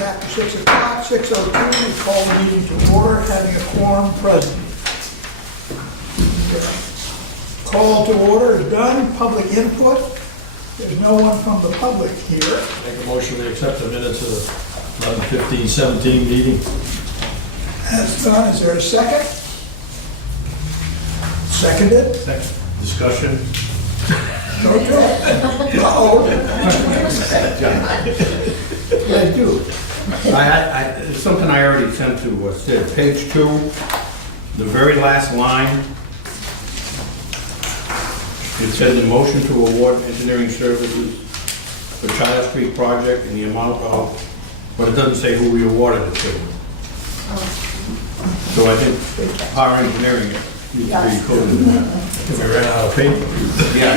after 6 o'clock, 6:02. We call the meeting to order, having a quorum present. Call to order is done. Public input. There's no one from the public here. Make a motion to accept the minutes of 11/15/17 meeting. That's done. Is there a second? Seconded? Second. Discussion. Okay. Uh-oh. Yeah, do. It's something I already sent to Sid. Page 2, the very last line. It said the motion to award engineering services for Child Street project in the amount of, but it doesn't say who we awarded it to. So I think our engineering needs to be included in that. We ran out of paper. Yeah.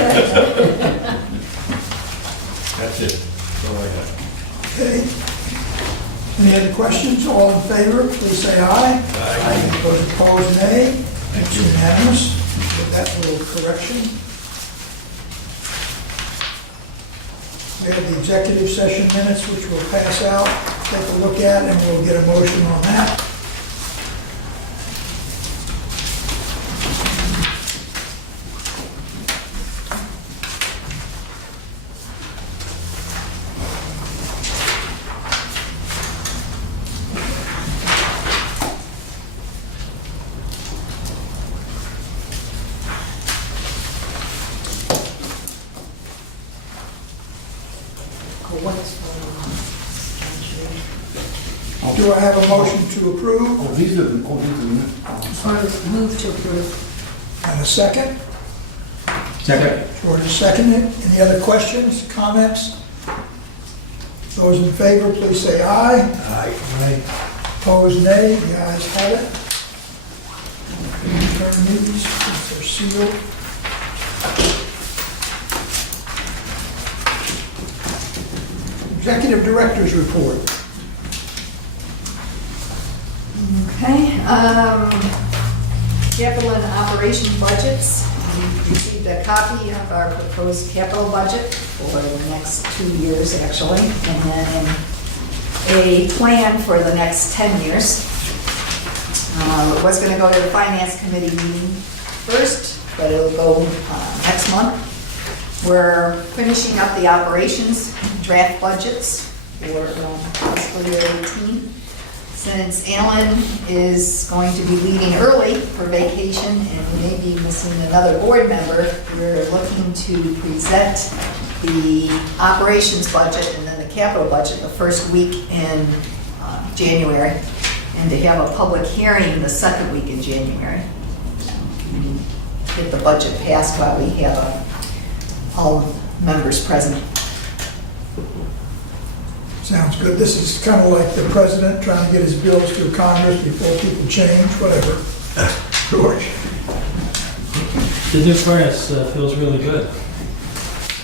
That's it. That's all I got. Okay. Any other questions? All in favor, please say aye. Aye. Those opposed, nay. It's unanimous with that little correction. We have the executive session minutes, which we'll pass out, take a look at, and we'll get a motion on that. Do I have a motion to approve Move to approve. and a second? Second. George is seconded. Any other questions, comments? Those in favor, please say aye. Aye. Opposed, nay. The ayes have it. Return these, since they're sealed. Executive Director's Report. Okay, capital and operation budgets. We received a copy of our proposed capital budget for the next 2 years, actually, and then a plan for the next 10 years. It was going to go to the Finance Committee meeting first, but it'll go next month. We're finishing up the operations draft budgets for fiscal year 18. Since Alan is going to be leaving early for vacation and may be missing another board member, we're looking to present the operations budget and then the capital budget the first week in January, and to have a public hearing the second week in January. Get the budget passed while we have all members present. Sounds good. This is kind of like the president trying to get his bills through Congress before people change, whatever. George? The new furnace feels really good.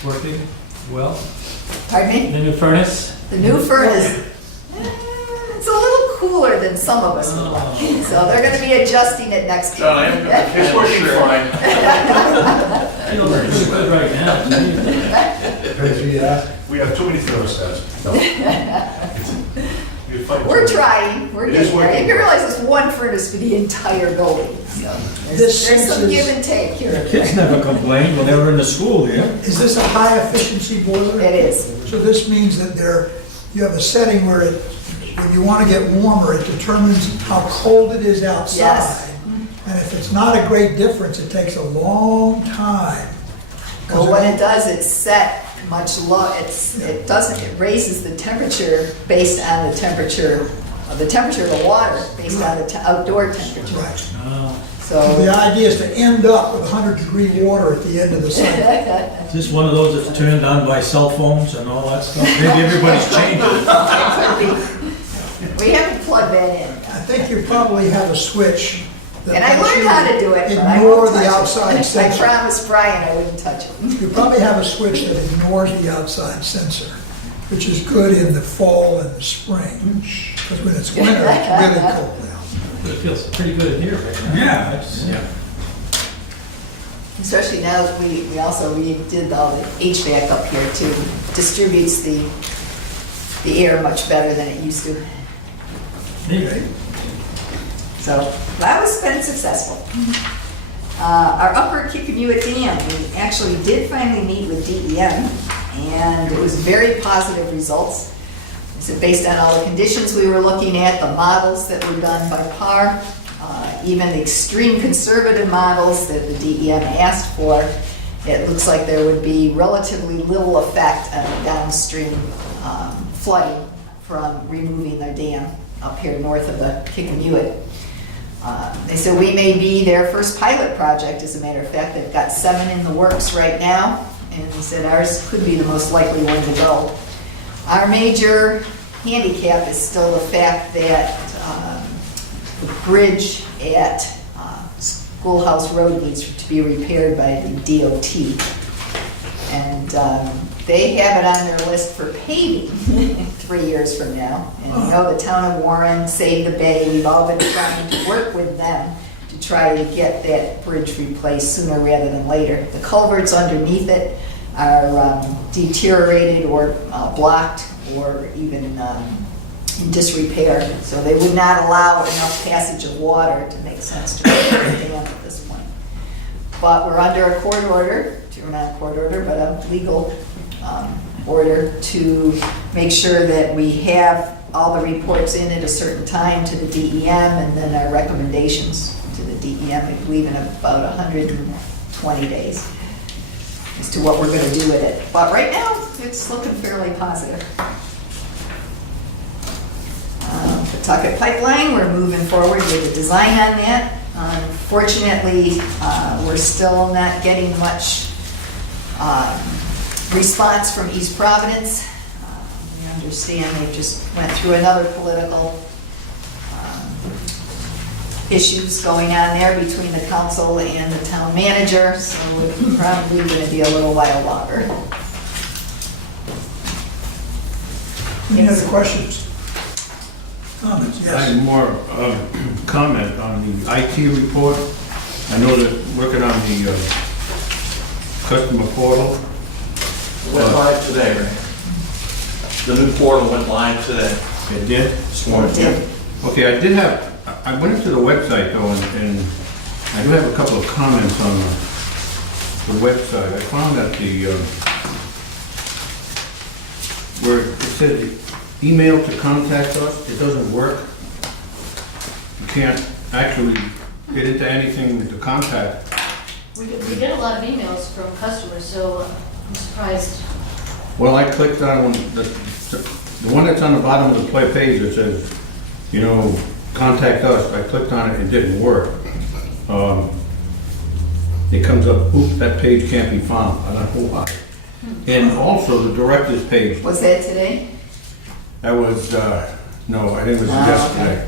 Working well. Pardon me? The new furnace? The new furnace, it's a little cooler than some of us would like, so they're gonna be adjusting it next year. It's working fine. Feels pretty good right now. We have too many thermostats. We're trying, we're It is getting there. working. You realize it's one furnace for the entire building, so This there's some is- give and take here. Kids never complained when they were in the school, yeah? Is this a high efficiency boiler? It is. So this means that you have a setting where when you want to get warmer, it determines how cold it is outside. Yes. And if it's not a great difference, it takes a long time. Well, what it does, it's set much low, it raises the temperature based on the temperature of the water, based on the outdoor temperature. Right. Oh. So So, the idea is to end up with 100-degree water at the end of the cycle. Is this one of those that's turned on by cell phones and all that stuff? Maybe everybody's changing it. we haven't plugged that in. I think you probably have a switch that And I lets learned you how to do it, but I ignore won't the touch outside it. I sensor. promised Brian I wouldn't touch it. You probably have a switch that ignores the outside sensor, which is good in the fall and the spring. Because when it's winter, it's really cold out. It feels pretty good in here right now. Yeah. Yeah. Especially now that we also redid all the HVAC up here too. Distributes the the air much better than it used to. Okay. So that was been successful. Our upper Kickamuit Dam, we actually did finally meet with DEM, and it was very positive results. So based on all the conditions we were looking at, the models that were done by PAR, even the extreme conservative models that the DEM asked for, it looks like there would be relatively little effect on downstream flooding from removing the dam up here north of the Kickamuit. They said we may be their first pilot project, as a matter of fact. They've got 7 in the works right now, and they said ours could be the most likely one to go. Our major handicap is still the fact that the bridge at Schoolhouse Road needs to be repaired by the DOT. And they have it on their list for paving 3 years from now. And you know, the town of Warren, Save the Bay, we've all been trying to work with them to try to get that bridge replaced sooner rather than later. The culverts underneath it are deteriorated or blocked or even in disrepair. So they would not allow enough passage of water to make sense to repair the dam at this point. But we're under a court order, or not a court order, but a legal order to make sure that we have all the reports in at a certain time to the DEM, and then our recommendations to the DEM, I believe in about 120 days, as to what we're going to do with it. But right now, it's looking fairly positive. Pawtucket Pipeline, we're moving forward with the design on that. Unfortunately, we're still not getting much response from East Providence. We understand they just went through another political issues going on there between the council and the town manager, so we're probably going to be a little while longer. Any other questions? Comments? I Yes. have more comment on the IT report. I know that working on the customer portal. Went live today, right? The new portal went live today. It did? This morning. Okay, I did have, I went into the website though, and I do have a couple of comments on the website. I found that where it said email to contact us, it doesn't work. You can't actually get into anything to contact. We get a lot of emails from customers, so I'm surprised. Well, I clicked on the one that's on the bottom of the page that says, you know, contact us. I clicked on it, it didn't work. It comes up, oops, that page can't be found. I don't know why. And also the director's page, Was that today? that was, no, I think it was Ah, yesterday.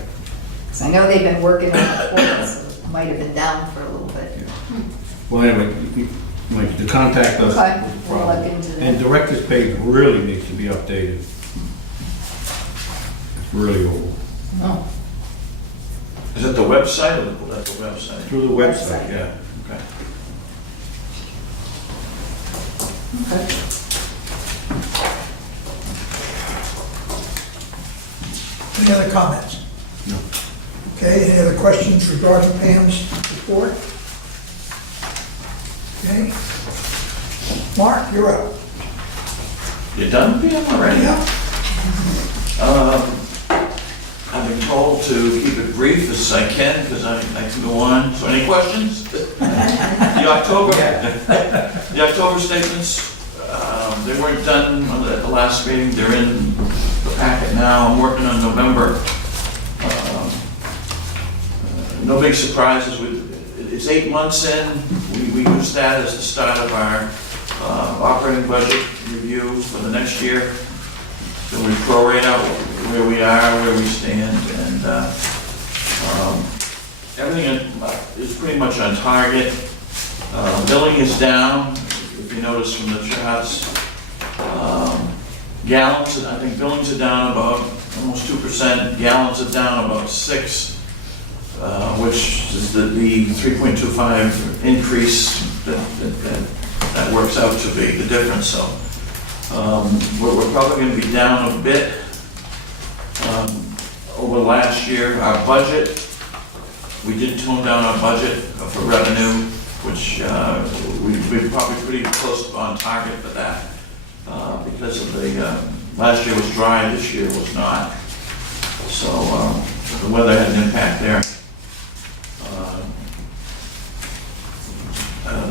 Because I know they've been working on the portal, so it might have been down for a little bit. Well, anyway, like to contact us. Okay, was the we'll problem. look into that. And director's page really needs to be updated. It's really old. Oh, Is it the website or that's the website? Through the website, yeah. Okay. okay. Any other comments? No. Okay, any other questions regarding Pam's report? Okay. Mark, you're up. You done, PM, already? Yeah. I've been told to keep it brief as I can, because I can go on. So any questions? The October statements, they weren't done at the last meeting. They're in the packet now. I'm working on November. No big surprises. It's 8 months in. We use that as the start of our operating budget review for the next year. So we prorate out where we are, where we stand, and everything is pretty much on target. Billing is down, if you notice from the charts. Gallons, I think billings are down about almost 2%. Gallons are down about 6%. Which is the 3.25 increase that works out to be the difference. So we're probably going to be down a bit over last year. Our budget, we did tone down our budget for revenue, which we're probably pretty close on target for that because of the, last year was dry, this year was not. So the weather had an impact there.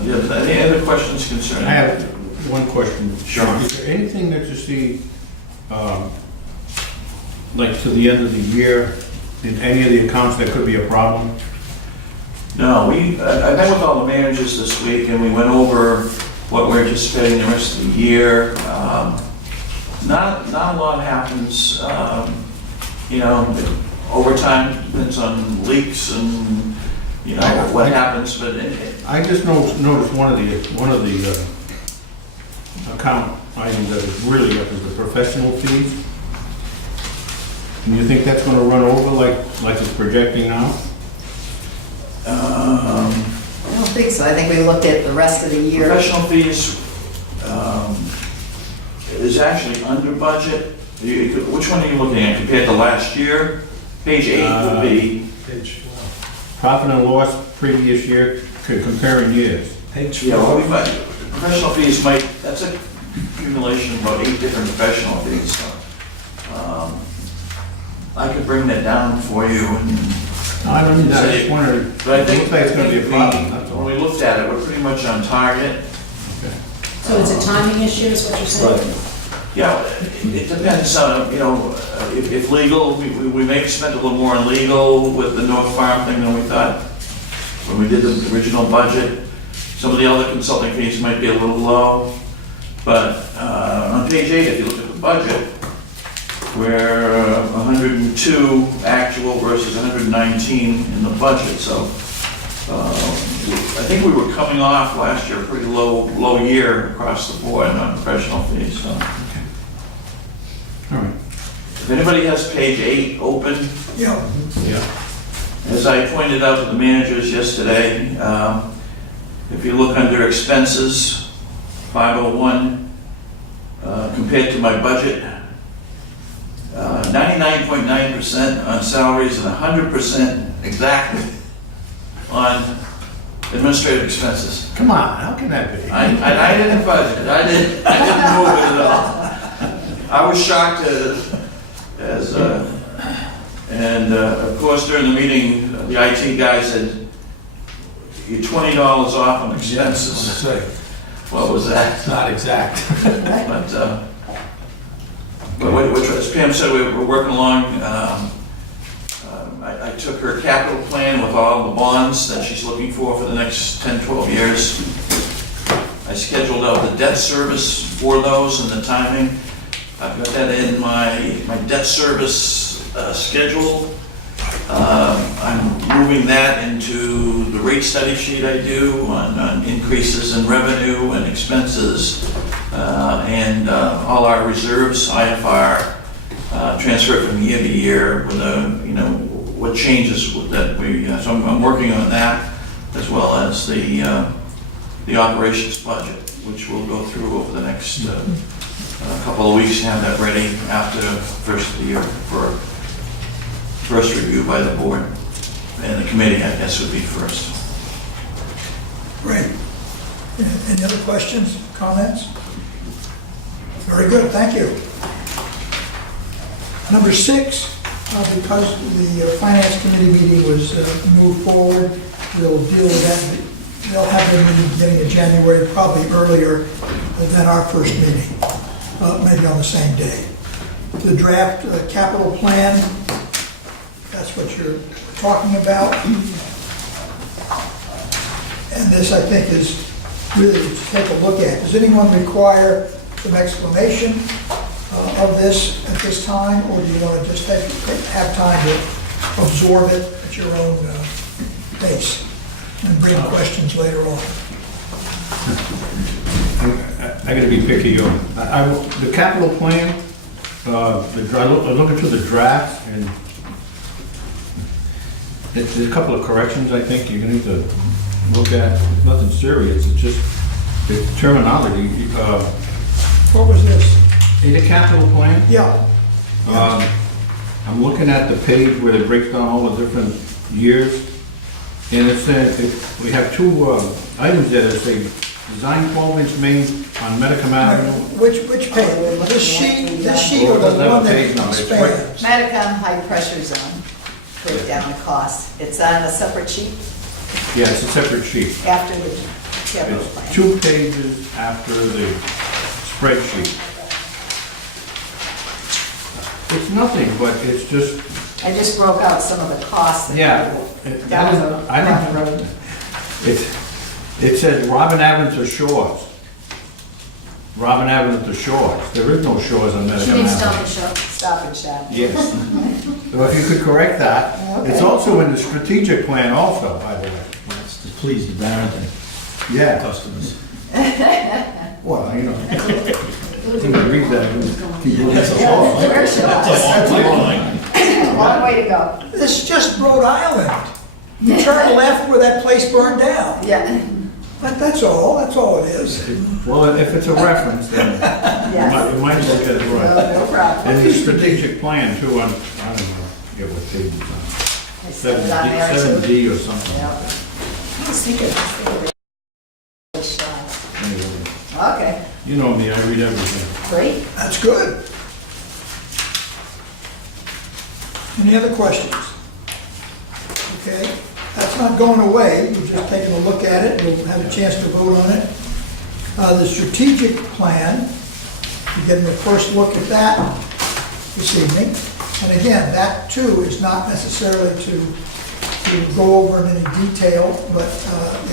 Any other questions concerning? I have one question. Sure. Is there anything that you see, like to the end of the year, in any of the accounts that could be a problem? No, I met with all the managers this week and we went over what we're anticipating the rest of the year. Not a lot happens, overtime depends on leaks and, what happens, but I just noticed one of the account items that is really up is the professional fees. And you think that's gonna run over like it's projecting now? I don't think so. I think we looked at the rest of the year. professional fees is actually under budget. Which one are you looking at compared to last year? Page 8 would be. Profit and loss previous year, comparing years. Yeah, well, professional fees that's a accumulation of about 8 different professional fees, so. I could bring that down for you and. No, I don't need that, I just wondered, But I it think, looks like it's gonna be a problem, that's when all. we looked at it, we're pretty much on target. So it's a timing issue, is what you're saying? Yeah, it depends on, if legal, we may have spent a little more on legal with the North Farm thing than we thought when we did the original budget. Some of the other consulting fees might be a little low, but on page 8, if you look at the budget, we're 102 actual versus 119 in the budget, so I think we were coming off last year a pretty low year across the board on professional fees, so. All right. If anybody has page 8 open, Yeah, Yeah. as I pointed out to the managers yesterday, if you look under expenses, 501, compared to my budget, 99.9% on salaries and 100% exactly on administrative expenses. Come on, how can that be? I didn't budget, I didn't move it at all. I was shocked and of course during the meeting, the IT guy said, you're $20 off on expenses. What was that? It's not exact. But as Pam said, we're working along. I took her capital plan with all the bonds that she's looking for the next 10, 12 years. I scheduled out the debt service for those and the timing. I've got that in my debt service schedule. I'm moving that into the rate study sheet I do on increases in revenue and expenses and all our reserves, IFR, transfer from year to year with what changes that we, so I'm working on that as well as the operations budget, which we'll go through over the next couple of weeks and have that ready after the first of the year for first review by the board. And the committee, I guess, would be first. great. Any other questions, comments? Very good, thank you. Number 6, because the finance committee meeting was moved forward, we'll deal with that. They'll have their meeting beginning of January, probably earlier than our first meeting, maybe on the same day. The draft capital plan, that's what you're talking about. And this, I think, is really to take a look at. Does anyone require some explanation of this at this time, or do you want to just have time to absorb it at your own pace and bring questions later on? I gotta be picky, the capital plan, I look into the draft, and there's a couple of corrections I think you're gonna need to look at, nothing serious, it's just the terminology. What was this? In the capital plan, Yeah, I I'm looking at the page where it breaks down all the different years, and it says, we have two items there that say, design 12-inch main on Medicum Avenue. Which page? This sheet or the Doesn't have a one that page number, it's right- expands? Medicom high pressure zone, breakdown of cost. It's on a separate sheet Yeah, it's a separate sheet. after the capital It's plan. 2 pages after the spreadsheet. It's nothing, but it's just, I just broke out some of the costs. that yeah. go it- Down the, I down the don't, road. it says Robin Avenue to Shores. Robin Avenue to Shores. There is no shores on She Medicum means Stop Avenue. and Shop. Stop and shop. Yes. So if you could correct that. It's Okay. also in the strategic plan also, by the way. That's to please the Barrington Yeah. customers. Well, you know. You can read that. That's a Yeah, long, we're sure. that's a long pipeline. Long way to go. This is just Rhode Island. You turn left where that place burned down. Yeah, That's all it is. Well, if it's a reference, then yes. you might look at it right. No problem. And the strategic plan too, I don't know, get what page it's on. I said it on there, Seven too. D or something. Yeah. I was thinking. Anyway, Okay, you know me, I read everything. great. That's good. Any other questions? Okay, that's not going away, we're just taking a look at it, we'll have a chance to vote on it. The strategic plan, you're getting the first look at that this evening. And again, that too is not necessarily to go over in any detail, but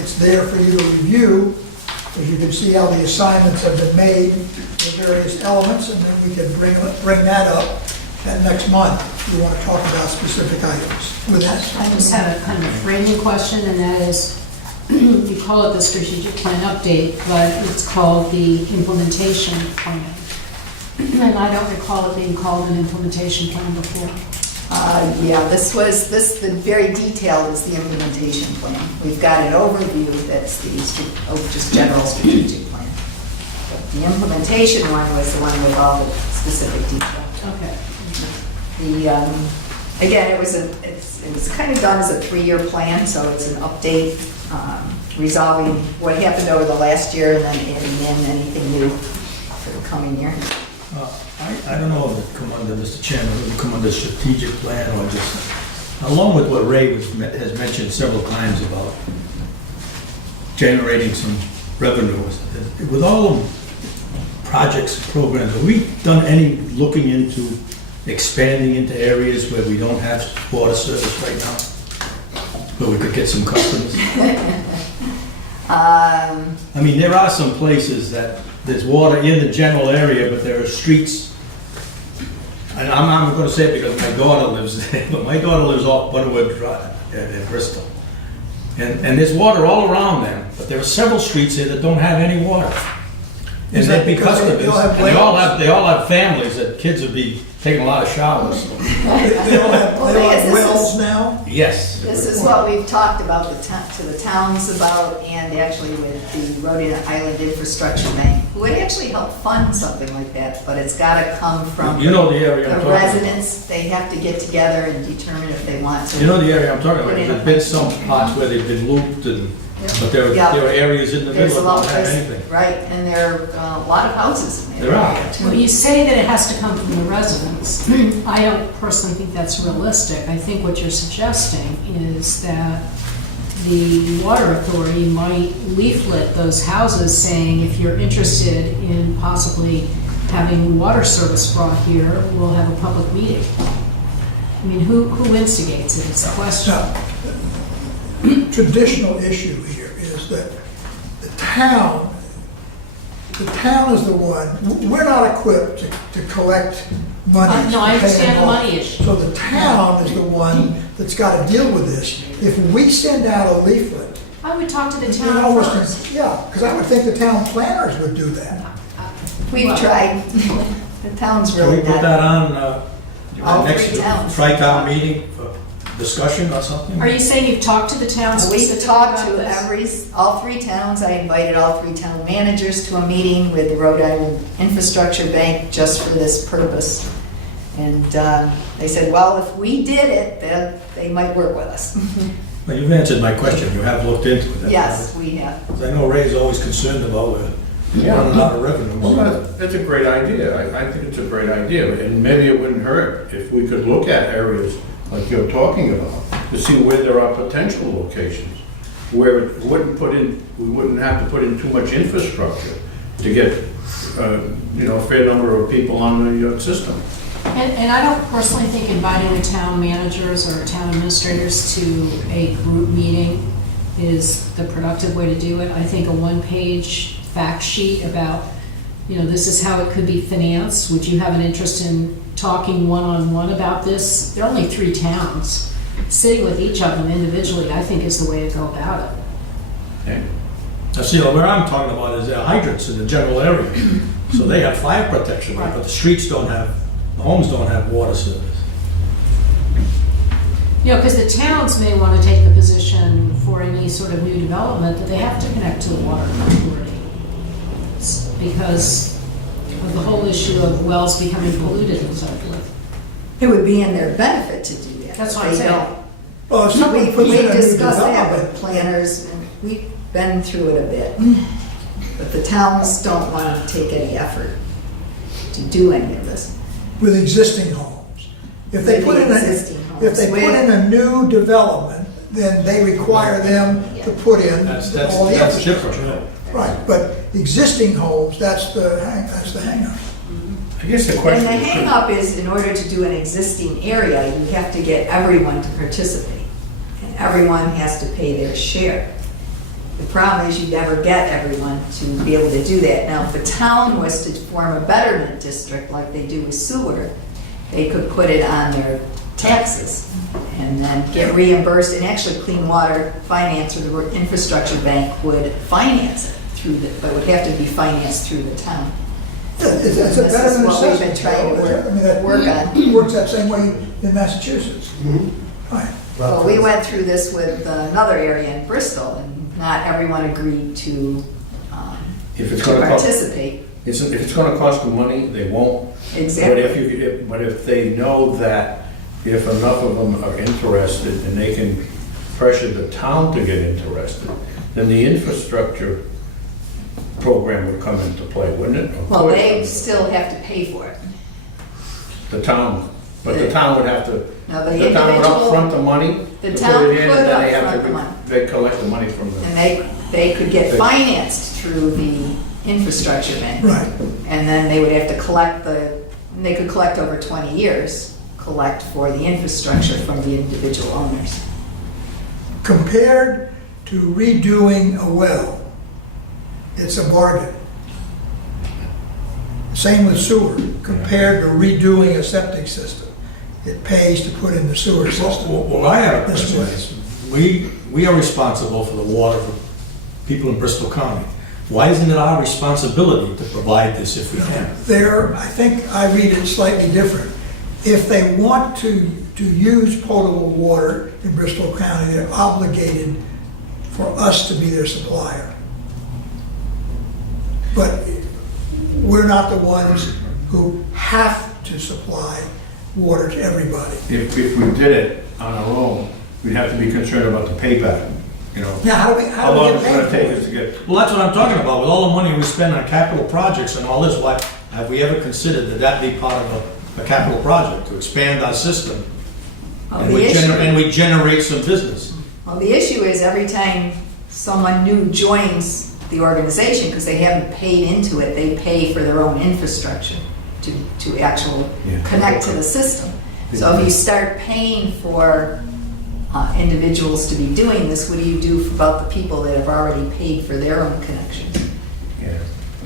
it's there for you to review, as you can see how the assignments have been made, the various elements, and then we can bring that up at next month if you want to talk about specific items with that. I just have a kind of framing question, and that is, you call it the strategic plan update, but it's called the implementation plan. And I don't recall it being called an implementation plan before. Yeah, the very detailed is the implementation plan. We've got an overview that's just general strategic plan. But the implementation one was the one with all the specific details. Okay. Again, it was kind of done as a 3-year plan, so it's an update, resolving what happened over the last year and then adding in anything new for the coming year. I don't know if it come under, Mr. Chairman, it would come under strategic plan or just, along with what Ray has mentioned several times about generating some revenues. With all the projects, programs, have we done any looking into expanding into areas where we don't have water service right now? Where we could get some customers? I mean, there are some places that there's water in the general area, but there are streets. And I'm not going to say it because my daughter lives there, but my daughter lives off Butterwood Drive in Bristol. And there's water all around them, but there are several streets there that don't have any water. And Is that they'd be because they customers, all have and wells? they all have families that kids would be taking a lot of showers. They all have Well, yes, this wells is- now? Yes. This is what we've talked about to the towns about, and actually with the Rhode Island Infrastructure Bank, who would actually help fund something like that, but it's gotta come from You know the area I'm the talking about. residents. They have to get together and determine if they want to. You know the area I'm talking about, Put in there's a- been some spots where they've been looped and, Yeah. but there Yeah. are areas in the There's middle a that lot don't have anything. right, and there are a lot of houses in there. There are. Well, you say that it has to come from the residents. I don't personally think that's realistic. I think what you're suggesting is that the water authority might leaflet those houses saying, if you're interested in possibly having water service brought here, we'll have a public meeting. I mean, who instigates it is the question. Now, traditional issue here is that the town is the one, we're not equipped to collect money. No, I to pay understand them the off. money issue. So the town is the one that's got to deal with this. If we send out a leaflet, I would talk to the you town know, first. yeah, because I would think the town planners would do that. We've Well- tried. The town's Can we really put not. that on All next three towns. tri-town meeting for discussion or something? Are you saying you've talked to the town We've specifically talked about to this? all 3 towns. I invited all 3 town managers to a meeting with the Rhode Island Infrastructure Bank just for this purpose. And they said, well, if we did it, then they might work with us. Well, you've answered my question, you have looked into it. Yes, we have. 'Cause I know Ray's always concerned about running out of revenue. Well, that's a great idea. I think it's a great idea, and maybe it wouldn't hurt if we could look at areas like you're talking about, to see where there are potential locations, where it wouldn't we wouldn't have to put in too much infrastructure to get, a fair number of people on the system. And I don't personally think inviting the town managers or town administrators to a group meeting is the productive way to do it. I think a one-page fact sheet about, this is how it could be financed. Would you have an interest in talking one-on-one about this? There are only 3 towns. Sitting with each of them individually, I think, is the way to go about it. Okay. Now, see, where I'm talking about is hydrants in the general area. So they have fire protection, Right. but the streets don't have, the homes don't have water service. Because the towns may want to take the position for any sort of new development that they have to connect to the water authority. It's because of the whole issue of wells becoming polluted and so forth. It would be in their benefit to do that. That's what They I'm saying. don't. Well, if someone We puts in a new discussed that development, with planners, and we've been through it a bit. But the towns don't want to take any effort to do any of this. with existing homes. If they With put in existing homes, if they put in a new development, then they require them to put in That's all the different. infrastructure. Right, but existing homes, that's the hang-up. I guess the And question the is, hang-up is, in order to do an existing area, you have to get everyone to participate. And everyone has to pay their share. The problem is you never get everyone to be able to do that. Now, if the town was to form a betterment district like they do with sewer, they could put it on their taxes and then get reimbursed, and actually Clean Water Finance or the Infrastructure Bank would finance it but it would have to be financed through the town. It's a This is betterment what we've system. been trying to I mean, that work on. works that same way in Massachusetts. Right. Well, we went through this with another area in Bristol, and not everyone agreed to if it's going to cost, participate. if it's going to cost them money, they won't. Exactly. But if they know that if enough of them are interested and they can pressure the town to get interested, then the infrastructure program would come into play, wouldn't it? Of Well, course. they still have to pay for it. The town, but the town would have to, Now, the the town would individual, upfront the money. the to town put it in, could and then they have upfront to the money. They collect the money from And the, they could get financed through the infrastructure bank. Right. And then they would have to and they could collect over 20 years, collect for the infrastructure from the individual owners. Compared to redoing a well, it's a bargain. Same with sewer, compared to redoing a septic system. It pays to put in the sewer system. Well, I have a This question. way. We are responsible for the water for people in Bristol County. Why isn't it our responsibility to provide this if we can? I think I read it slightly different. If they want to use potable water in Bristol County, they're obligated for us to be their supplier. But we're not the ones who have to supply water to everybody. if we did it on our own, we'd have to be concerned about the payback, Now, how do How we long get it's gonna paid take for us it? to get, Well, that's what I'm talking about. With all the money we spend on capital projects and all this, why, have we ever considered that that be part of a capital project, to expand our system? Well, And the we issue, generate some business. well, the issue is every time someone new joins the organization, because they haven't paid into it, they pay for their own infrastructure to actually Yeah. connect to the system. So if you start paying for individuals to be doing this, what do you do about the people that have already paid for their own connections yeah,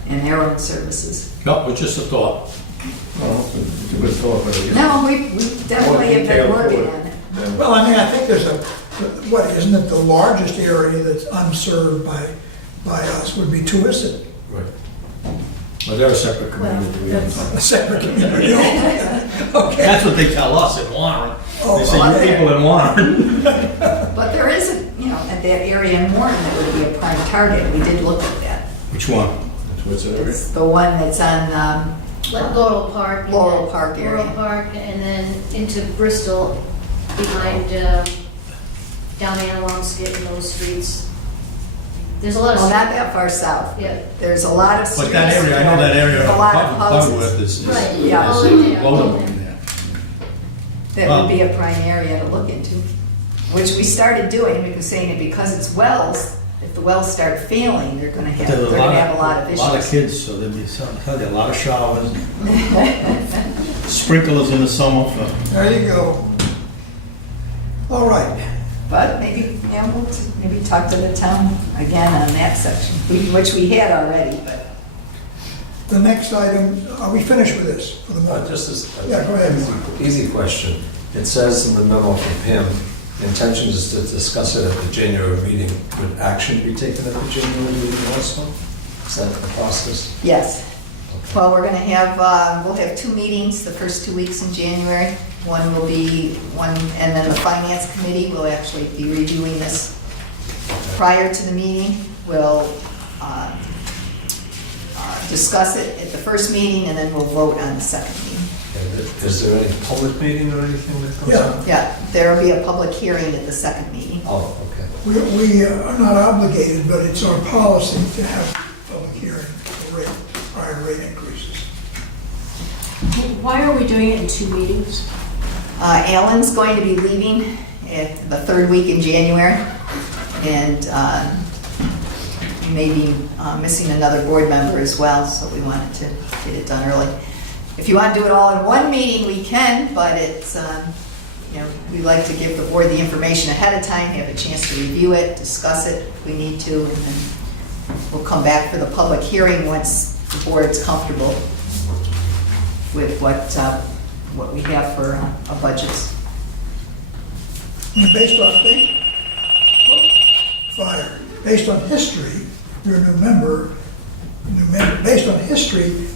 and their own services? No, it's just a thought. well, it's a good thought, but it No, we definitely have been working on it. Well, I mean, I think there's isn't it the largest area that's unserved by us would be Tuisson, Right. Well, they're a separate community. a separate community. Okay. That's what they tell us in Warren. Oh, They say, well, you people in Warren. But there is, at that area in Warren, that would be a prime target. We did look at that. Which one? That's what's it, It's the one that's on like Laurel Park. and Laurel then- Park area. Laurel Park, and then into Bristol, behind, down Analongskit and those streets. There's a lot of. Well, not that far south. Yeah. There's a lot of streets. But that area, I know that area. A lot of houses. Butterworth is Right. Yeah. Oh, yeah. loaded in there. That would be a prime area to look into, which we started doing. We were saying it because it's wells. If the wells start failing, they're gonna have, There's they're gonna have a lot of A lot of issues. kids, so there'll be some, a lot of showers. Sprinklers in the summer for. There you go. All right. But maybe, yeah, we'll maybe talk to the town again on that section, which we had already, but. The next item, are we finished with this for the moment? Just as Yeah, go ahead. easy question. It says in the memo from Pam, the intention is to discuss it at the January meeting. Would action be taken at the January meeting also? Is that the process? Yes. Well, we're gonna have, we'll have 2 meetings the first 2 weeks in January. One will be one, and then the finance committee will actually be reviewing this prior to the meeting. We'll discuss it at the first meeting, and then we'll vote on the second meeting. And is there any public meeting or anything that comes Yeah. up? Yeah, there will be a public hearing at the second meeting. Oh, okay. We are not obligated, but it's our policy to have public hearing for rate, prior rate increases. Why are we doing it in 2 meetings? Alan's going to be leaving at the 3rd week in January, and we may be missing another board member as well, so we wanted to get it done early. If you want to do it all in one meeting, we can, but it's, we like to give the board the information ahead of time, have a chance to review it, discuss it if we need to, and then we'll come back for the public hearing once the board's comfortable with what we have for budgets. Based on, fire, based on history, you're a new member, based on history,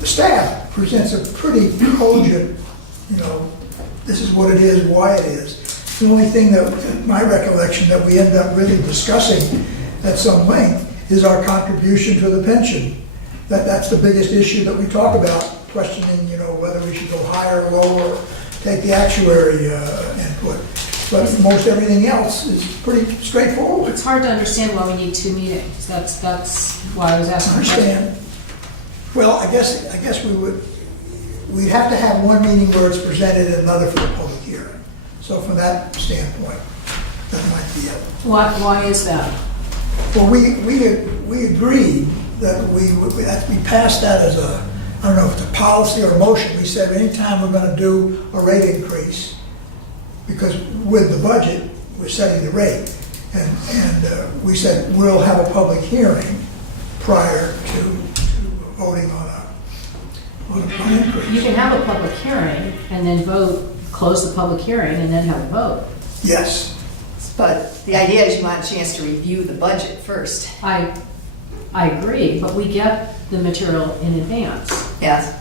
the staff presents a pretty cogent, this is what it is, why it is. The only thing that, my recollection, that we end up really discussing at some length is our contribution to the pension. That's the biggest issue that we talk about, questioning, whether we should go higher or lower, take the actuary input. But most everything else is pretty straightforward. It's hard to understand why we need 2 meetings. That's why I was I asking. the question. understand. Well, I guess we'd have to have one meeting where it's presented and another for the public hearing. So from that standpoint, that might be it. Why is that? Well, we agreed that we passed that as a, I don't know if it's a policy or a motion. We said anytime we're gonna do a rate increase, because with the budget, we're setting the rate. And we said we'll have a public hearing prior to voting on an increase. You can have a public hearing and then vote, close the public hearing and then have a vote. Yes. But the idea is you want a chance to review the budget first. I agree, but we get the material in advance. Yes.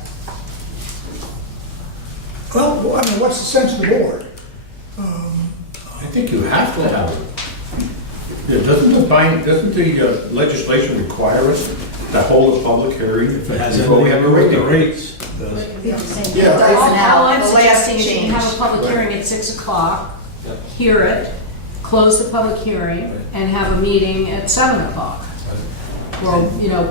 Well, I mean, what's the sense of the board? I think you have to have it. Yeah, doesn't the legislation require us to hold a public hearing? If it has before we anything have to a do with the rating? rates, it does. It does Yeah. now. All I'm The last suggesting is you can have a change. public hearing at 6 o'clock, hear it, close the public hearing, and have a meeting at 7 o'clock. Or,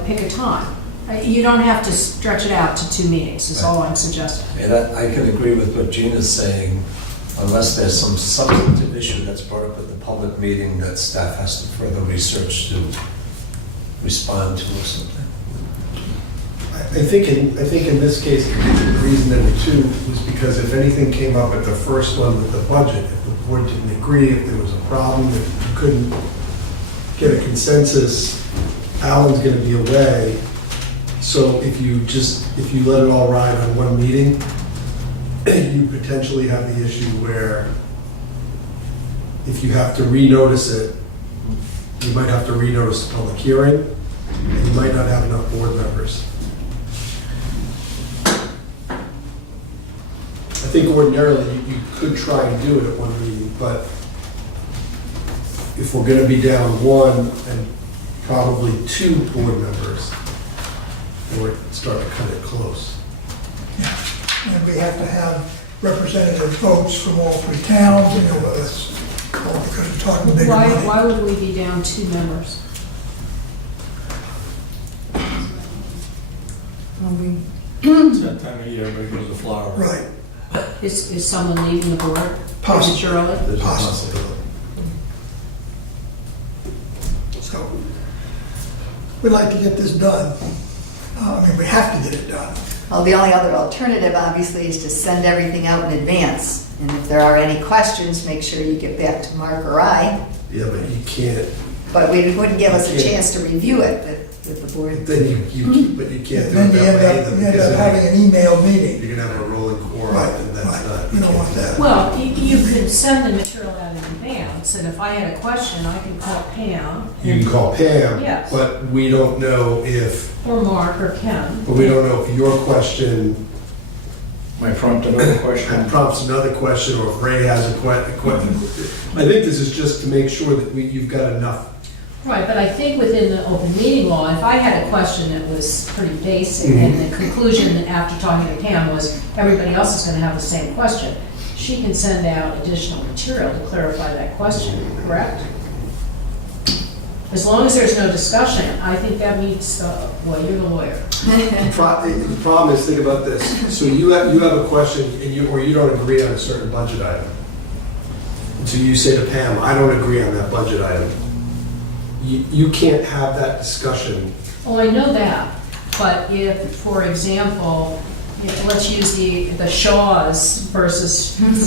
pick a time. You don't have to stretch it out to 2 meetings, is all I'm suggesting. And I can agree with what Gina's saying, unless there's some substantive issue that's brought up at the public meeting that staff has to further research to respond to or something. I think in this case, the reason there were 2 was because if anything came up at the first one with the budget, if the board didn't agree, if there was a problem, if you couldn't get a consensus, Alan's gonna be away. So if you let it all ride on one meeting, you potentially have the issue where if you have to renotice it, you might have to renotice the public hearing, and you might not have enough board members. I think ordinarily you could try and do it at one meeting, but if we're gonna be down 1 and probably 2 board members, or start to cut it close. And we have to have representative votes from all three towns, you know, that's all because we're talking bigger Why, money. why would we be down 2 members? It's that time of year, everybody goes to Florida. Right, Is someone leaving the board Possibly. prematurely? There's a Possibly. possibility. so we'd like to get this done. I mean, we have to get it done. Well, the only other alternative, obviously, is to send everything out in advance. And if there are any questions, make sure you get back to Mark or I. Yeah, but you can't, But we wouldn't give us a You can't. chance to review it with the board. then but you can't do it Then you that way end either, up because having then an email meeting. you're gonna have a rolling quorum, Right, and that's right. not. You don't want that. Well, you can send the material out in advance, and if I had a question, I can call Pam. You can call Pam, Yes. but we don't know if, Or Mark or Ken. but we don't know if your question Might prompt another question. prompts another question, or if Ray has a question. I think this is just to make sure that you've got enough. Right, but I think within the open meeting law, if I had a question that was pretty basic, and the conclusion after talking to Pam was everybody else is gonna have the same question, she can send out additional material to clarify that question, correct? As long as there's no discussion, I think that meets, well, you're the lawyer. The problem is, think about this, so you have a question, and or you don't agree on a certain budget item. And so you say to Pam, I don't agree on that budget item. You can't have that discussion. Oh, I know that, but if, for example, let's use the Shaws versus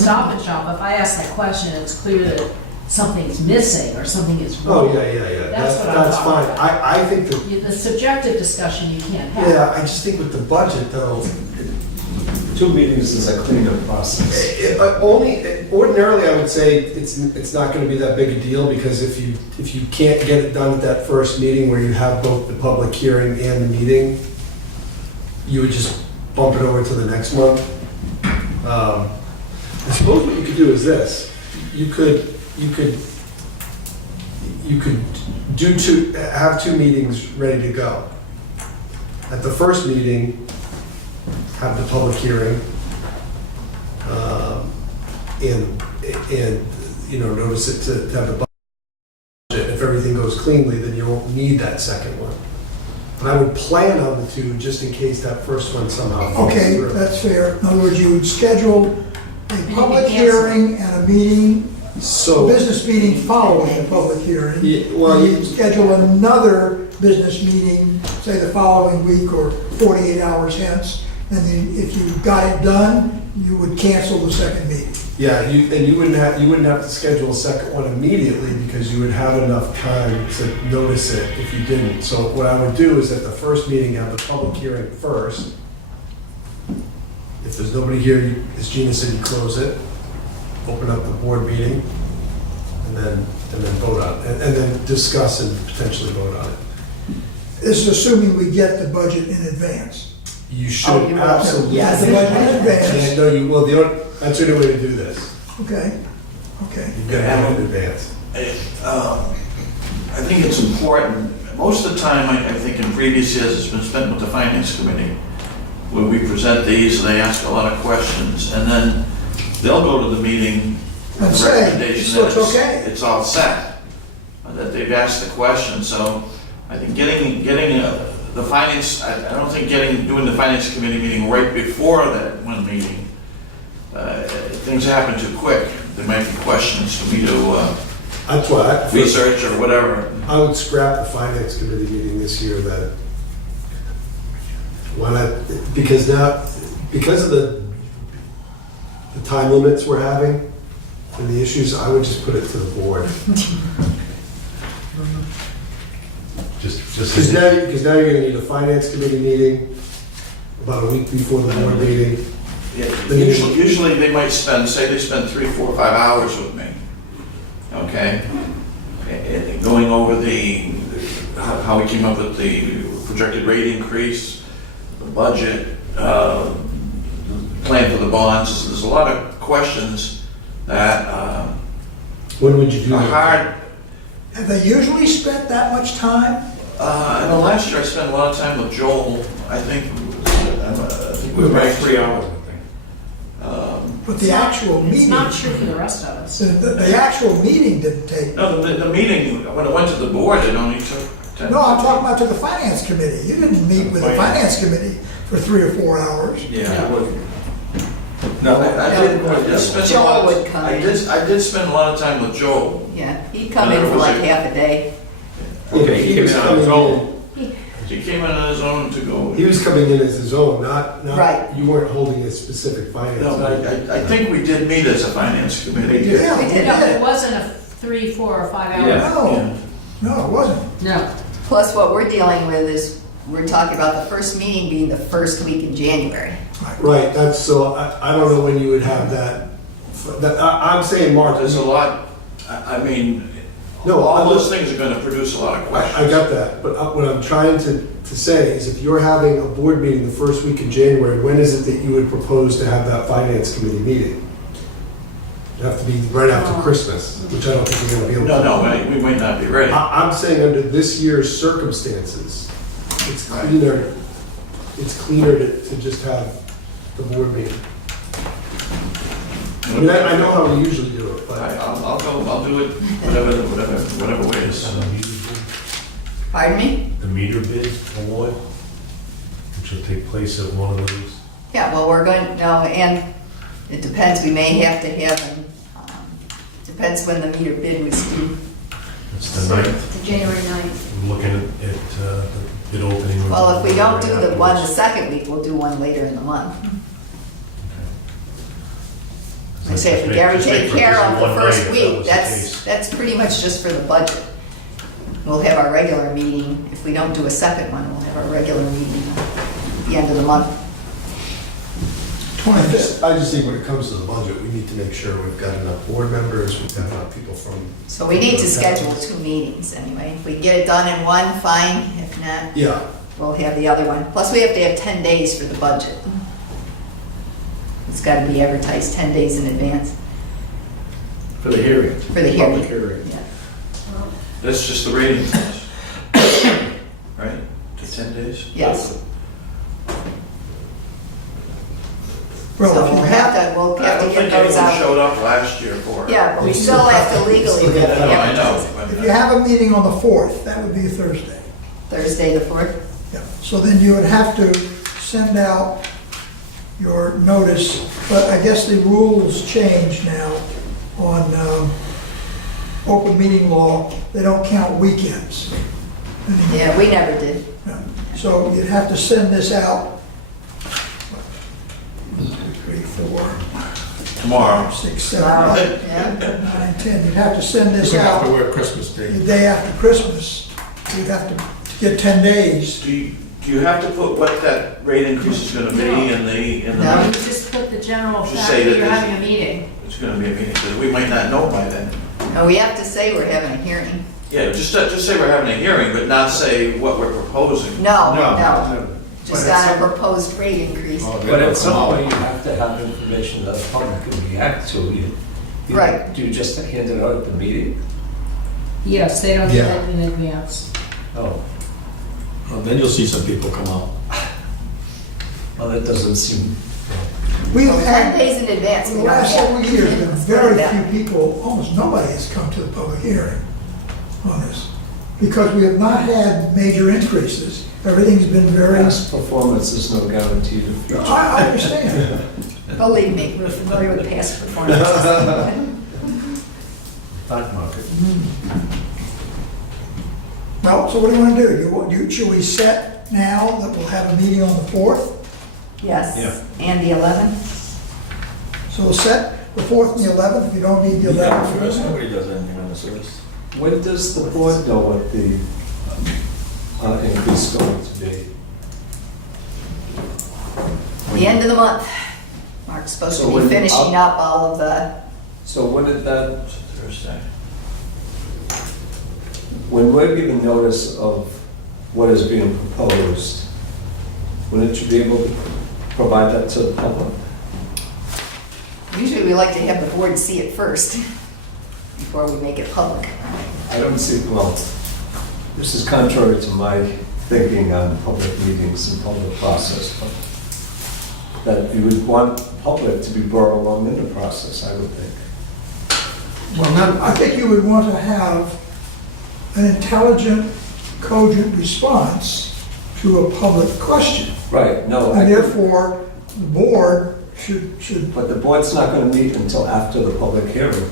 Stop and Shop, if I ask that question and it's clear that something's missing or something is Oh, wrong. yeah. That's what I'm That's talking fine. about. I think that, The subjective discussion you can't have. yeah, I just think with the budget, though, 2 meetings is a cleanup process. ordinarily, I would say it's not gonna be that big a deal, because if you can't get it done at that first meeting where you have both the public hearing and the meeting, you would just bump it over to the next month. I suppose what you could do is this, you could have 2 meetings ready to go. At the first meeting, have the public hearing, and, you know, notice it to have the budget. If everything goes cleanly, then you won't need that second one. And I would plan on the 2, just in case that first one somehow falls Okay, through. that's fair. In other words, you would schedule a you public cancel. hearing and a meeting, a So, business meeting following the public hearing. yeah, well, You would schedule another business meeting, say the following week or 48 hours hence. And then if you got it done, you would cancel the second meeting. yeah, you wouldn't have to schedule a second one immediately, because you would have enough time to notice it if you didn't. So what I would do is at the first meeting, have the public hearing first. If there's nobody here, as Gina said, you close it, open up the board meeting, and then vote on it, and then discuss and potentially vote on it. This is assuming we get the budget in advance. You Oh, should you will. absolutely. Yeah, the budget in advance. And no, you will, that's the only way to do this. Okay, okay. You've got to have it in advance. I think it's important, most of the time, I think in previous years, it's been spent with the finance committee, where we present these, and they ask a lot of questions, and then they'll go to the meeting And with a say, recommendation so that it's okay. it's all set, that they've asked the question. So I think getting the finance, I don't think doing the finance committee meeting right before that one meeting, things happen too quick. There might be questions for me to That's why research or whatever. I would scrap the finance committee meeting this year then. Why not, because of the time limits we're having and the issues, I would just put it to the board. Because now you're gonna need a finance committee meeting about a week before the board meeting. Yeah, usually they might spend 3, 4, 5 hours with me, okay? And going over how we came up with the projected rate increase, the budget, plan for the bonds. There's a lot of questions that When would you do are that? hard. Have they usually spent that much time? I know last year I spent a lot of time with Joel, I think we were About right 3 hours, I think. But the actual It's meeting, not true for the rest of us. the actual meeting didn't take. No, the meeting, when it went to the board, it only took 10. No, I'm talking about to the finance committee. You didn't meet with the finance committee for 3 or 4 hours. Yeah. No, I did spend a Joel lot, would come I in. did spend a lot of time with Joel. Yeah, he'd come in for like half a day. Okay, he came in on his own. He came in on his own to go. He was coming in as his own, not, Right. you weren't holding a specific finance. No, but I think we did meet as a finance committee. We did. Yeah, we did. No, it did. wasn't a 3, 4, or 5 hour. Yeah. No, no, it wasn't. No. Plus, what we're dealing with is, we're talking about the first meeting being the first week in January. Right, that's, so I don't know when you would have that, I'm saying, Mark, There's a lot, I mean, No, all those things are gonna produce a lot of questions. I got that, but what I'm trying to say is if you're having a board meeting the first week in January, when is it that you would propose to have that finance committee meeting? It'd have to be right after Christmas, which I don't think we're gonna be able to. No, we might not be ready. I'm saying under this year's circumstances, it's cleaner to just have the board meeting. I mean, I know how we usually do it, but I'll do it whatever way it is. Pardon me? The meter bid award, which will take place at one of those. Yeah, well, we're going, no, and it depends, we may have to have, depends when the meter bid was due. It's the 9th. The January 9th. We're looking at the bid opening. Well, if we don't do the one the afterwards. second week, we'll do one later in the month. I So say, if we just make take for care just of the one first night if that week, was the case. that's pretty much just for the budget. We'll have our regular meeting, if we don't do a second one, we'll have our regular meeting at the end of the month. 25th. I just think when it comes to the budget, we need to make sure we've got enough board members, we've got enough people from. So we need to schedule 2 meetings anyway. If we get it done in one, fine, if not, Yeah, we'll have the other one. Plus, we have to have 10 days for the budget. It's got to be advertised 10 days in advance For the hearing. for the hearing. Public hearing. Yeah. That's just the rating test. Right? To 10 days? Yes. Well, So if you we'll have, have I to don't get think those anyone out. showed up last year for it. Yeah, but we still have to legally No, I advertise it. know. if you have a meeting on the 4th, that would be a Thursday. Thursday, the 4th. Yeah. So then you would have to send out your notice, but I guess the rules change now on open meeting law. They don't count weekends anymore. Yeah, we never did. Yeah. So you'd have to send this out, 3, 4, Tomorrow. 6, Tomorrow, 7, 8, yeah. 9, 10. You'd have to send this We're gonna have to out work Christmas Day. the day after Christmas. You'd have to get 10 days. Do you have to put what that rate increase is gonna be in the, No. You just put the general Just fact say that that you're this- having a meeting. it's gonna be a meeting, because we might not know by then. No, we have to say we're having a hearing. Yeah, just say we're having a hearing, but not say what we're proposing. No, No. no, just on a proposed rate increase. But at some point, you have to have information that the public can react to. Right. Do you just hand it out at the meeting? Yes, they don't do Yeah. that in advance. Oh, Well, then you'll see some people come out. well, that doesn't seem, We've 10 had, days in advance. for we the don't last have- several years, been Let's very do that. few people, almost nobody has come to the public hearing on this. Because we have not had major increases. Everything's been very, past performance is no guarantee of future. I understand. Believe me, we're familiar with past performances. Stock market. Well, so what do you want to do? Should we set now that we'll have a meeting on the 4th? Yes, Yeah. and the 11th. So we'll set the 4th and the 11th, if you don't need the 11th for this one. Nobody does anything on the service. When does the board know what the increase is going to be? The end of the month. Mark's supposed So to be when- finishing up all of the, So when did that, It's a Thursday. when we're giving notice of what is being proposed, wouldn't you be able to provide that to the public? usually we like to have the board see it first before we make it public. I don't see, well, This is contrary to my thinking on public meetings and public process, but that you would want the public to be brought along in the process, I would think. Well, I think you would want to have an intelligent, cogent response to a public question. Right, no, And therefore, the board should, but the board's not going to meet until after the public hearing.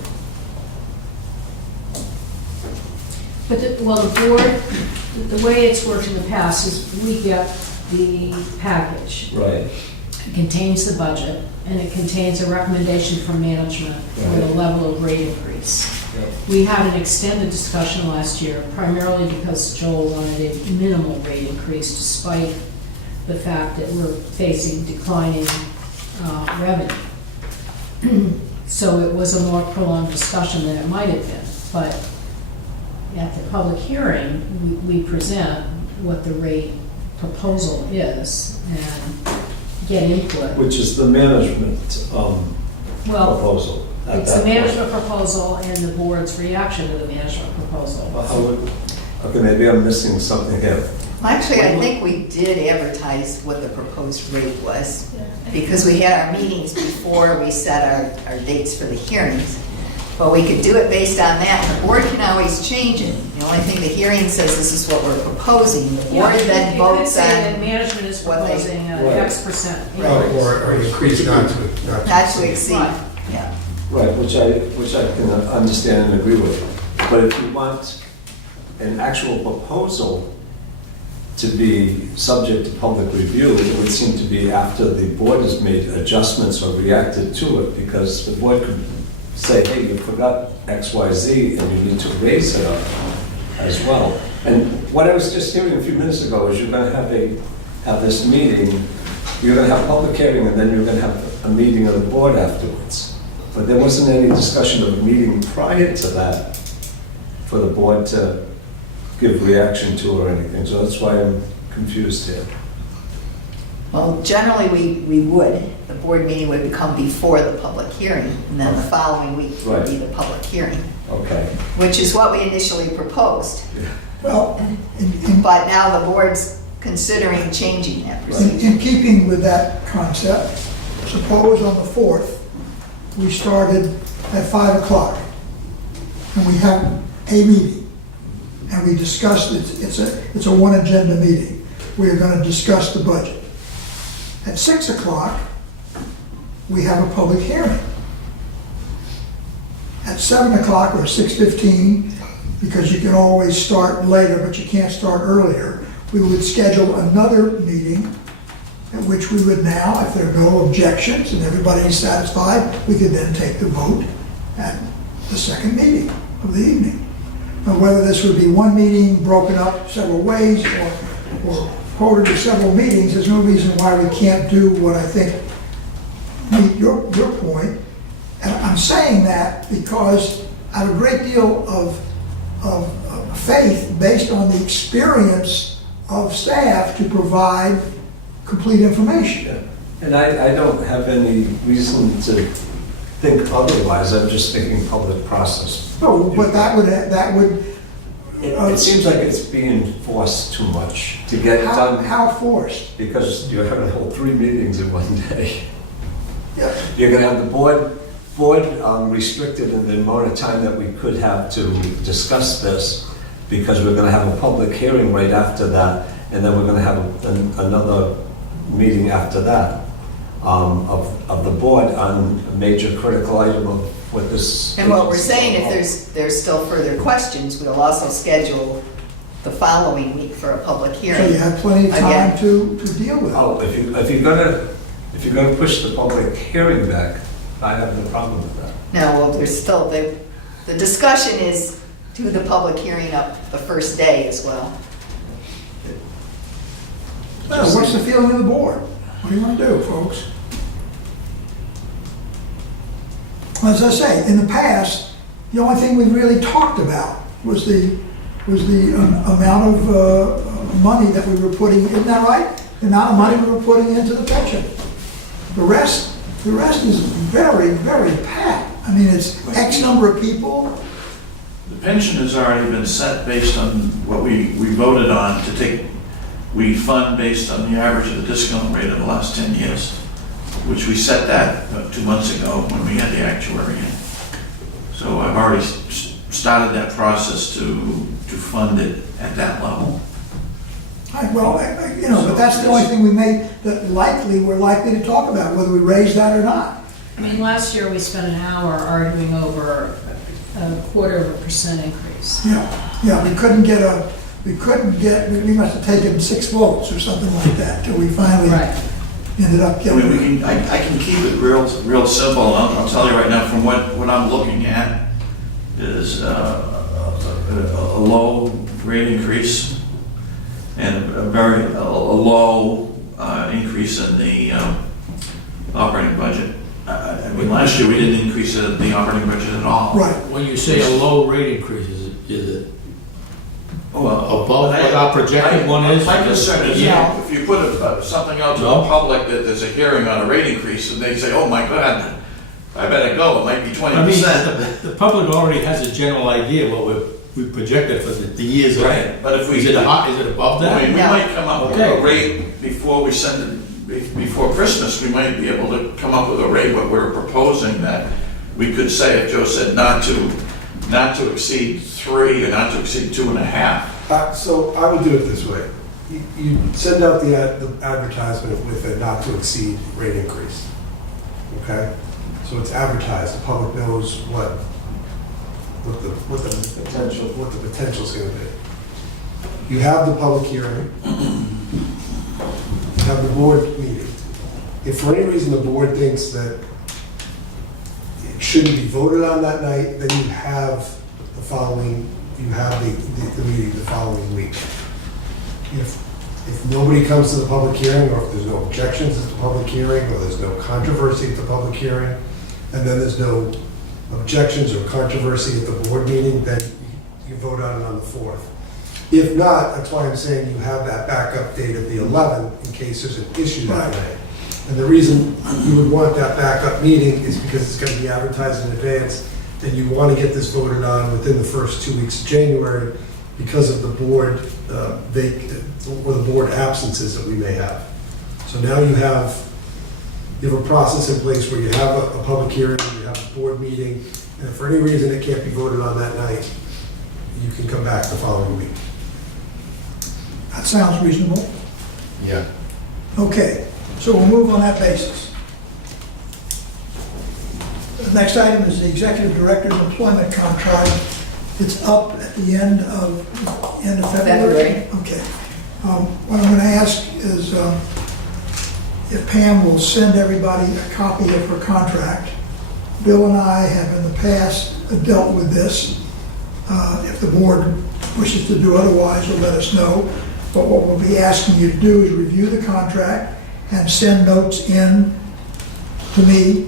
But, the board, the way it's worked in the past is we get the package. Right. It contains the budget, and it contains a recommendation from management for the Right. level of rate increase. We had an extended discussion last year, primarily because Joel wanted a minimal rate increase despite the fact that we're facing declining revenue. So it was a more prolonged discussion than it might have been. But at the public hearing, we present what the rate proposal is and get input. Which is the management Well, proposal. at it's that the point. management proposal and the board's reaction to the management proposal. Well, how would- Okay, maybe I'm missing something here. Actually, I think we did advertise what the proposed rate was, because we had our meetings before we set our dates for the hearings. But we could do it based on that. The board can always change it. The only thing the hearing says, this is what we're proposing. The board then You could votes say that on management is what they- proposing an Right. X% Right. increase. or increase not to not to exceed. Right. Yeah. Right, which I can understand and agree with. But if you want an actual proposal to be subject to public review, it would seem to be after the board has made adjustments or reacted to it, because the board could say, hey, you forgot X, Y, Z, and you need to raise it up as well. And what I was just hearing a few minutes ago is you're gonna have this meeting, you're gonna have public hearing, and then you're gonna have a meeting of the board afterwards. But there wasn't any discussion of a meeting prior to that for the board to give reaction to or anything, so that's why I'm confused here. Well, generally, we would. The board meeting would come before the public hearing, and then the following week would be the public hearing, Okay. which is what we initially proposed. well, But now the board's considering changing that in procedure. keeping with that concept, suppose on the 4th, we started at 5 o'clock, and we have a meeting, and we discussed, it's a one agenda meeting. We are going to discuss the budget. At 6 o'clock, we have a public hearing. At 7 o'clock or 6:15, because you can always start later, but you can't start earlier, we would schedule another meeting at which we would now, if there are no objections and everybody is satisfied, we could then take the vote at the second meeting of the evening. Now, whether this would be one meeting broken up several ways or quoted to several meetings, there's no reason why we can't do what I think meet your point. And I'm saying that because I have a great deal of faith based on the experience of staff to provide complete information. Yeah. And I don't have any reason to think otherwise, I'm just thinking public process. No, but that would, It seems like it's being forced too much to get it done, how forced? because you're having to hold 3 meetings in one day. Yeah. You're gonna have the board restricted in the amount of time that we could have to discuss this, because we're gonna have a public hearing right after that, and then we're gonna have another meeting after that of the board on a major critical item of what this. And what we're saying, if there's still further questions, we'll also schedule the following week for a public So you hearing. have plenty of time Again. to deal with it. Oh, if you're gonna push the public hearing back, I have no problem with that. No, well, there's still, the discussion is do the public hearing up the first day as well. Well, what's the feeling of the board? What do you want to do, folks? As I say, in the past, the only thing we really talked about was the amount of money that we were putting, isn't that right? The amount of money we were putting into the pension. The rest is very, very pat. I mean, it's X number of people, The pension has already been set based on what we voted on to take, we fund based on the average of the discount rate of the last 10 years, which we set that 2 months ago when we had the actuary in. So I've already started that process to fund it at that level. Well, you know, but that's the only thing we may, that we're likely to talk about, whether we raise that or not. I mean, last year we spent an hour arguing over a 1/4% increase. Yeah, we must have taken 6 votes or something like that, till we finally Right. ended up I getting. mean, I can keep it real simple. I'll tell you right now, from what I'm looking at is a low rate increase and a low increase in the operating budget. I mean, last year we didn't increase the operating budget at all. Right, When you say a low rate increase, is it Well, above what our projected one is? My concern is, Yeah. if you put something out to the No. public that there's a hearing on a rate increase, and they say, oh my God, I better go, it might be I mean, 20%. the public already has a general idea what we projected for the years ahead. Right, but if we. Is it above I that? mean, we No. might come up with Okay. a rate before we send it, before Christmas, we might be able to come up with a rate, but we're proposing that we could say, if Joe said not to exceed 3 or not to exceed 2.5. So I would do it this way. You send out the advertisement with a not to exceed rate increase. Okay? So it's advertised, the public knows what the potential's gonna be. You have the public hearing. You have the board meeting. If for any reason the board thinks that it shouldn't be voted on that night, then you have the meeting the following week. If nobody comes to the public hearing, or if there's no objections at the public hearing, or there's no controversy at the public hearing, and then there's no objections or controversy at the board meeting, then you vote on it on the 4th. If not, that's why I'm saying you have that backup date of the 11th in case there's an issue that day. And the reason you would want that backup meeting is because it's going to be advertised in advance, and you want to get this voted on within the first 2 weeks of January because of the board or the board absences that we may have. So now you have a process in place where you have a public hearing, you have a board meeting, and if for any reason it can't be voted on that night, you can come back the following week. that sounds reasonable. Yeah. Okay, so we'll move on that basis. The next item is the executive director's employment contract. It's up at the end of February. Okay. What I'm going to ask is if Pam will send everybody a copy of her contract. Bill and I have in the past dealt with this. If the board wishes to do otherwise, will let us know. But what we'll be asking you to do is review the contract and send notes in to me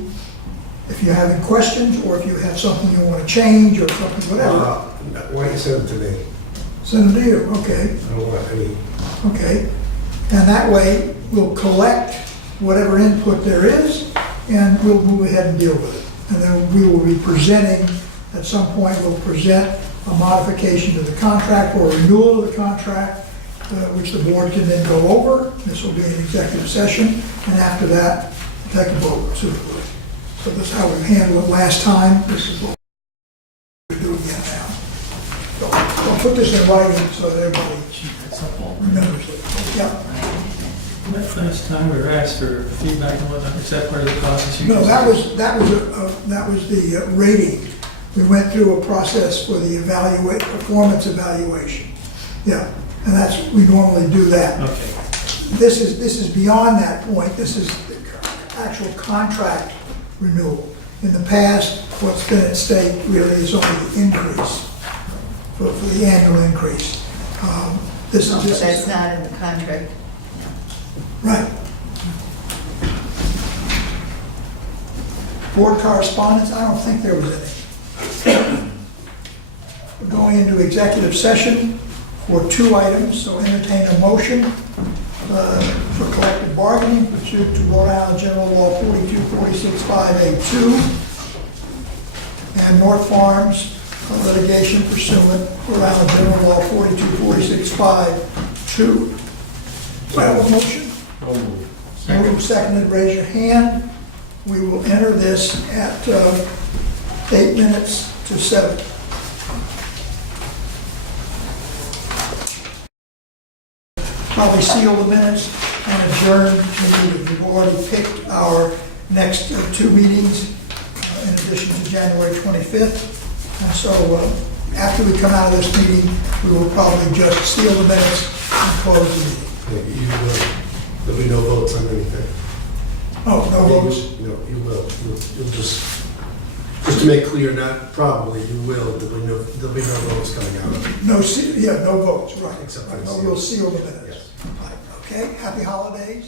if you have any questions, or if you have something you want to change, or something, whatever. Why don't you send it to me? Send them to you, okay, I don't want any. okay. And that way, we'll collect whatever input there is, and we'll move ahead and deal with it. And then we will be presenting, at some point, we'll present a modification to the contract or renewal of the contract, which the board can then go over. This will be an executive session, and after that, take a vote suitably. So this is how we handled it last time. This is what we're doing again now. So I'll put this in writing so that everybody remembers it. Yeah. Last time we were asked for feedback and whatnot, is that part of the process? No, that was the rating. We went through a process for the performance evaluation. Yeah, and we normally do that. Okay. This is beyond that point. This is the actual contract renewal. In the past, what's been at stake really is only the increase, for the annual increase. This No, is but just. that's not in the contract. Right. Board correspondence, I don't think there was any. We're going into executive session for 2 items, so entertain a motion for collective bargaining pursuant to Rhode Island General Law 42465A2 and North Farms litigation pursuant to Rhode General Law 42465-2. Do I have a motion? Moved, seconded, raise your hand. We will enter this at 8 minutes to 7. Probably seal the minutes and adjourn the meeting. We've already picked our next 2 meetings in addition to January 25th. And so after we come out of this meeting, we will probably just seal the minutes and close the meeting. There'll be no votes on anything. Oh, no votes? No, you will. You'll just to make clear, not probably, you will, there'll be no votes coming out of it. No, no votes, right. Except for the No, seal. we'll seal the minutes. Yes. Right, okay, happy holidays.